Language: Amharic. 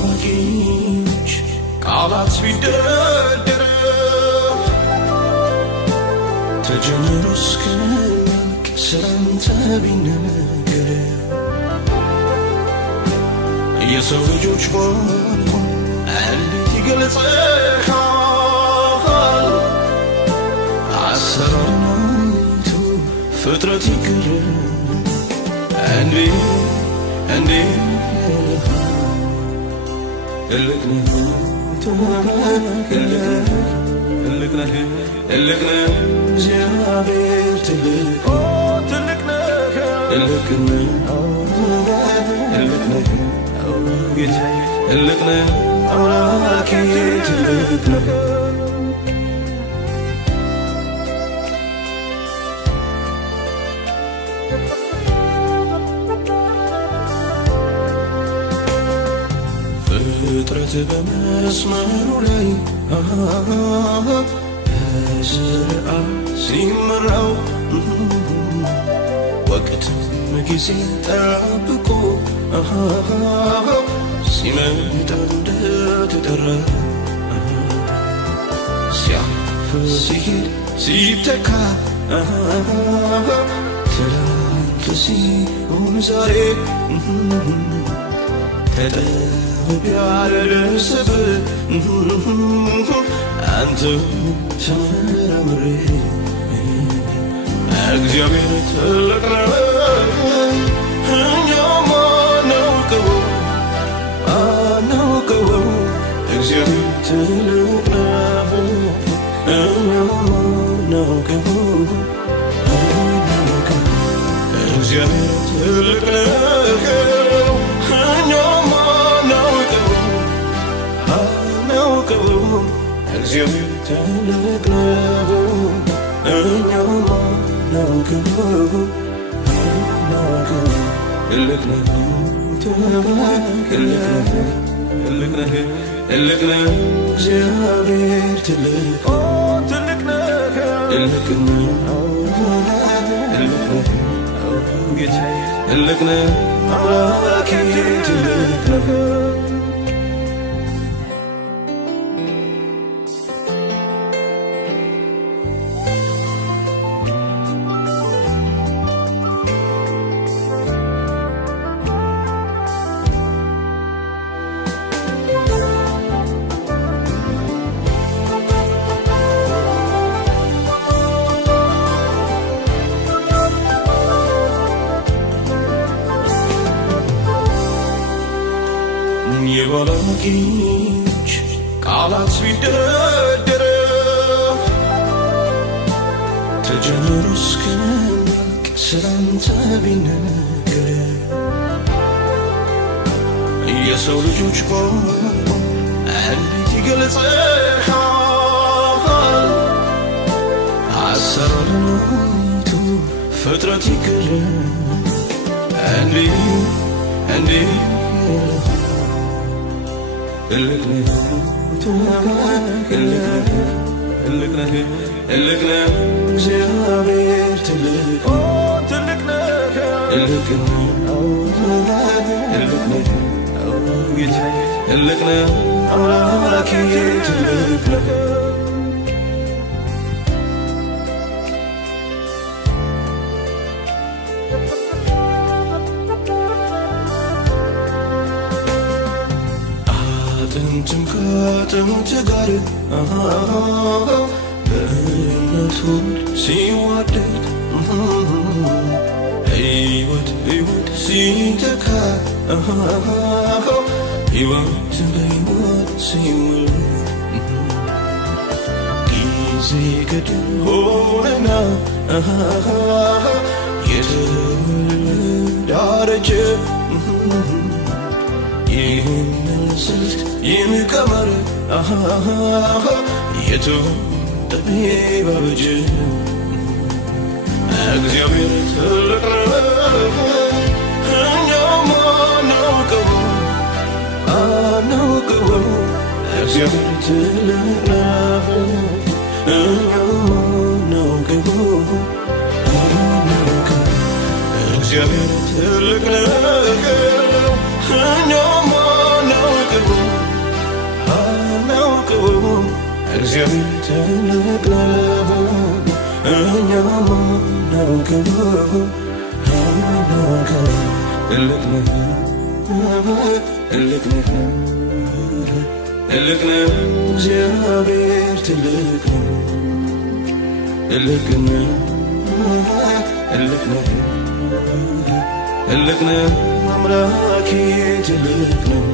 የባላቂዎች ቃላት ቢደረደር ተጀምሮ እስከሚያልቅ ስላንተ ቢነገር የሰው ልጆች ቋንቋ እንዴት ይገልጽሃል? አሰራርናቱ ፍጥረት ይገረም እንዴት ትልቅ ነህ እግዚአብሔር ትልቅ ነህ ጌታዬ ትልቅ ነህ አምላኬ ትልቅ ነህ ፍጥረት በመስመሩ ላይ በሥርዓት ሲመራው ወቅትም ጊዜ ጠብቆ ሲመጣ እንደተጠራ ሲያልፍ ሲሄድ ሲተካ ትላንት ሲሆን ዛሬ ቢያደርስብ አንተ ተመራምሬ እግዚአብሔር ትልቅ ነው እኛም አናውቀው እግዚአብሔር ትልቅ ነው እኛም አናውቀው እግዚአብሔር ትልቅ ነው እኛም እግዚአብሔር ትልቅ ነው እኛም አናውቀው ትልቅ ነው እግዚአብሔር ትልቅ ነው ጌታዬ ትልቅ ነው አምላኬ ትልቅ ነው የባላቂዎች ቃላት ቢደረደር ተጀምሮ እስከሚያልቅ ስላንተ ቢነገር የሰው ልጆች ቋንቋ እንዴት ይገልጽሃል? አሰራርናቱ ፍጥረት ይገረም እንዴት ትልቅ ነህ እግዚአብሔር ትልቅ ነው ጌታዬ ትልቅ ነው አምላኬ ትልቅ ነው አጥንትም ከአጥንት ጋር በእምነቱ ሲዋደድ ሕይወት ሲተካ ሕይወት በሕይወት ሲሞላ ጊዜ ገደብ ሆነና የተወለደ አረጀ ይህንን ስልት ይንቀመር የቱ ጠቢባበጅ እግዚአብሔር ትልቅ ነው እኛም አናውቀው እግዚአብሔር ትልቅ ነው እኛም አናውቀው እግዚአብሔር ትልቅ ነው እኛም አናውቀው እግዚአብሔር ትልቅ ነው እኛም አናውቀው ትልቅ ነው እግዚአብሔር ትልቅ ነው ትልቅ ነው አምላኬ ትልቅ ነው